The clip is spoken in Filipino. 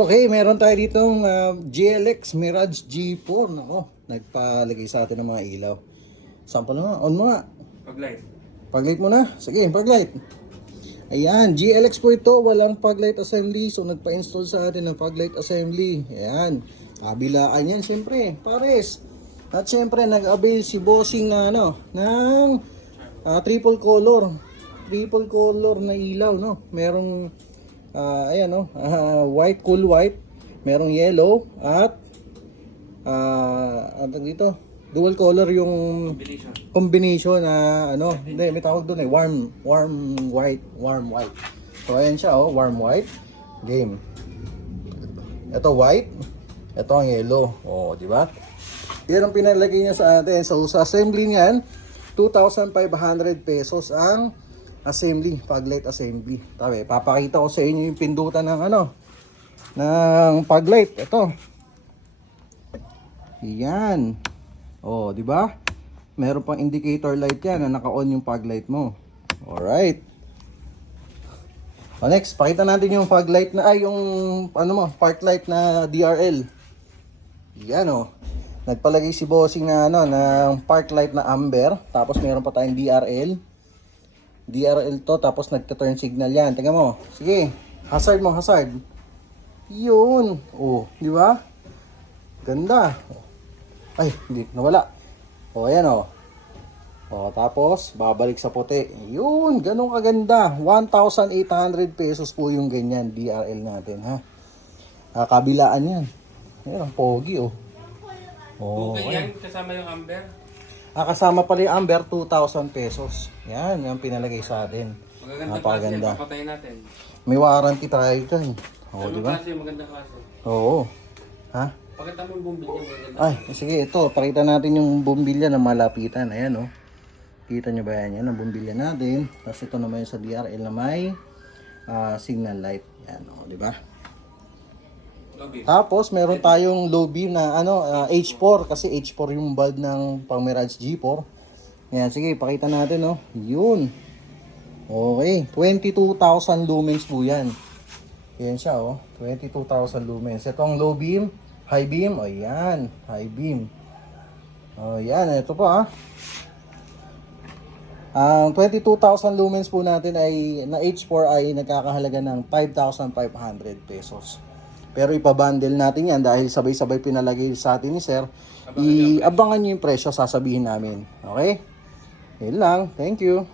Okay, meron tayo ditong GLX Mirage G4. Nako, nagpalagay sa atin ng mga ilaw. Sample na nga, on mo nga. Pag-light. Pag-light mo na. Sige, pag-light. Ayan, GLX po ito, walang pag-light assembly. So nagpa-install sa atin ng pag-light assembly. Ayan, kabilaan yan siyempre, pares. At siyempre nag-avail si bossing na ng triple color. Triple color na ilaw, no. Merong ayan, white, cool white, merong yellow at ano dito, dual color yung combination na hindi, may tawag doon warm white. So ayan siya, warm white. Game. Ito white, ito ang yellow. Di ba? Yan ang pinalagay niya sa atin. So sa assembly niyan, 2,500 pesos ang assembly, pag-light assembly. Tabi, papakita ko sa inyo yung pindutan ng ng pag-light. Ito. Yan. Di ba? Meron pang indicator light yan na naka-on yung pag-light mo. Alright. Next, pakita natin yung pag-light na yung park light na DRL. Yan nagpalagay si bossing na ng park light na amber, tapos meron pa tayong DRL to, tapos nagta-turn signal yan. Tingnan mo. Sige, hazard mo, hazard. Yun. Di ba? Ganda. Ay, hindi, nawala. Ayan tapos, babalik sa puti. Yun, ganun kaganda. 1,800 pesos po yung ganyan, DRL natin, ha. Kabilaan yan. Ayan, ang pogi, Ganyan, kasama yung amber. Kasama pala yung amber, 2,000 pesos. Yan, yung pinalagay sa atin. Magaganda klase, papatayin natin. May warranty tayo dyan. Di ba? Klase, maganda klase. Oo. Ha? Pakita mo yung bumbilya, maganda. Ay, sige, ito. Pakita natin yung bumbilya na malapitan. Ayan, Kita nyo ba yan? Yan ang bumbilya natin. Tapos ito naman yung sa DRL na may signal light. Yan, di ba? Tapos meron tayong low beam na H4 kasi H4 yung bulb ng pang Mirage G4. Ayan, sige, pakita natin Yun. Okay, 22,000 lumens po yan. Yan siya 22,000 lumens. Ito ang low beam, high beam. Ayan, high beam. Ayan, ito pa Ang 22,000 lumens po natin ay na H4 ay nagkakahalaga ng 5,500 pesos. Pero ipabundle natin yan dahil sabay-sabay pinalagay sa atin ni Sir. Iabangan nyo yung presyo, sasabihin namin. Okay? Yun lang. Thank you.